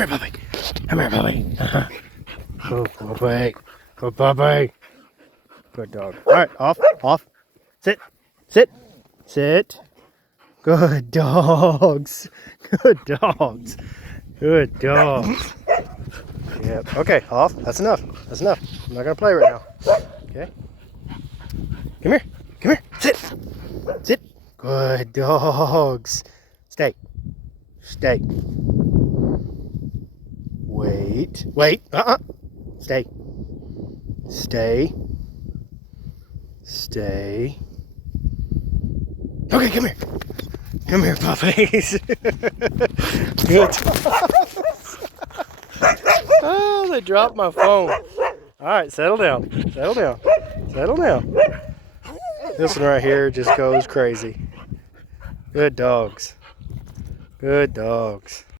Come here, puppy. Come here, puppy. Oh, puppy. Good puppy. Good dog. All right, off. Sit, sit. Good dogs. Good dogs. Good dogs. Yep. Okay, off. That's enough. That's enough. I'm not gonna play right now. Okay. Come here. Come here. Sit. Good dogs. Stay. Wait. Stay. Okay, come here. Come here, puppies. Good. Oh, they dropped my phone. All right, settle down. This one right here just goes crazy. Good dogs.